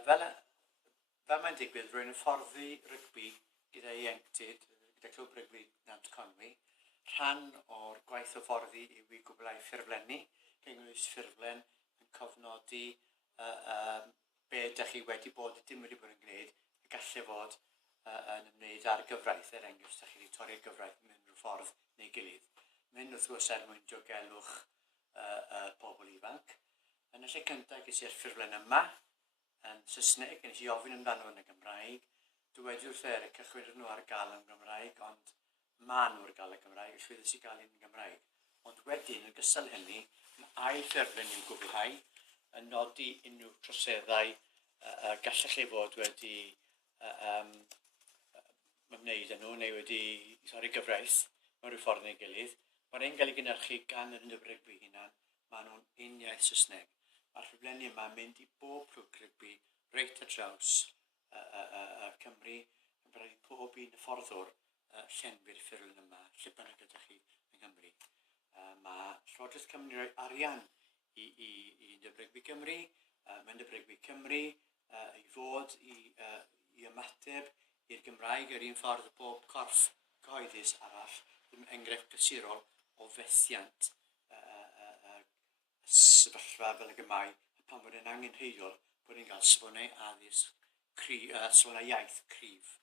Fel mae'n digwydd, rwy'n hyfforddi rygbi gyda ieuenctid, gyda clwb rygbi Nant Conwy. Rhan o'r gwaith hyfforddi yw i gwblhau ffurflenni, cynnwys ffurflen yn cofnodi be ydych chi wedi bod dim wedi bod yn gwneud, y gallai fod yn ymwneud â'r gyfraith, enghraifft, ydych chi wedi torri'r gyfraith mewn rhyw ffordd neu gilydd. Mae'n wrth gwrs mwyn diogelwch pobl ifanc. Yn y lle cyntaf ges i'r ffurflen yma, yn Saesneg, nes i ofyn amdano yn y Gymraeg. Dywedi wrth cychwyn nhw ar gael yn Gymraeg, ond maen nhw ar gael yn Gymraeg, felly ddys i gael yn Gymraeg. Ond wedyn, yn gystal hynny, mae ail ffurflen i'w gwblhau, yn nodi unrhyw troseddau gallech chi fod wedi ymwneud â nhw, neu wedi torri gyfraith mewn rhyw ffordd neu gilydd. Mae'r ein cael ei gynhyrchu gan yr undeb rygbi hunan, maen nhw'n uniaith Saesneg. Mae'r ffurflenni yma yn mynd i bob clwb rygbi reit ar draws Cymru, yn bryd pob un fforddwr llenwi'r ffurflen yma, lle bynnag ydych chi yng Nghymru. Mae Llywodraeth Cymru roi arian i undeb rygbi Cymru, mae undeb rygbi Cymru i fod i ymateb i'r Gymraeg yr un ffordd o bob corff cyhoeddus arall, enghraifft cysurol o fethiant sefyllfa fel y Gymraeg, pan bod yn angenrheidiol bod ni'n cael safonau addysg, safonau iaith cryf.